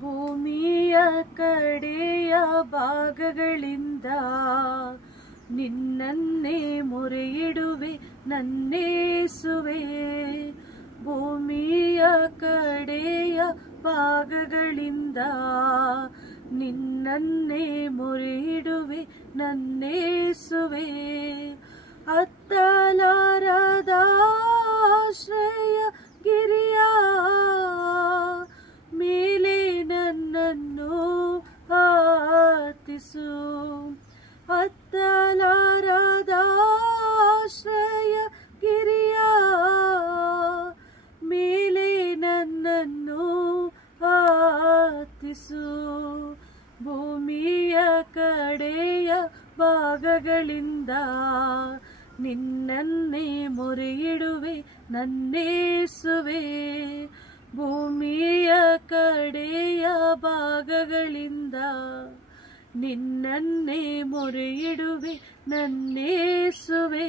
ಭೂಮಿಯ ಕಡೆಯ ಭಾಗಗಳಿಂದ ನಿನ್ನನ್ನೇ ಮೊರೆಯಿಡುವೆ ನನ್ನೇಸುವೆ. ಭೂಮಿಯ ಕಡೆಯ ಭಾಗಗಳಿಂದ ನಿನ್ನನ್ನೇ ಮೊರೆಯಿಡುವೆ ನನ್ನೇಸುವೆ. ಅತ್ತಲಾರದ ಅತ್ತಲಾರದ ಆಶ್ರಯ ಗಿರಿಯ ಮೇಲೆ ನನ್ನನ್ನು ಆತಿಸು ಭೂಮಿಯ ಕಡೆಯ ಭಾಗಗಳಿಂದ ನಿನ್ನನ್ನೇ ಮೊರೆಯಿಡುವೆ, ನನ್ನೇಸುವೆ. ಭೂಮಿಯ ಕಡೆಯ ಭಾಗಗಳಿಂದ ನಿನ್ನನ್ನೇ ಮೊರೆಯಿಡುವೆ ನನ್ನೇಸುವೆ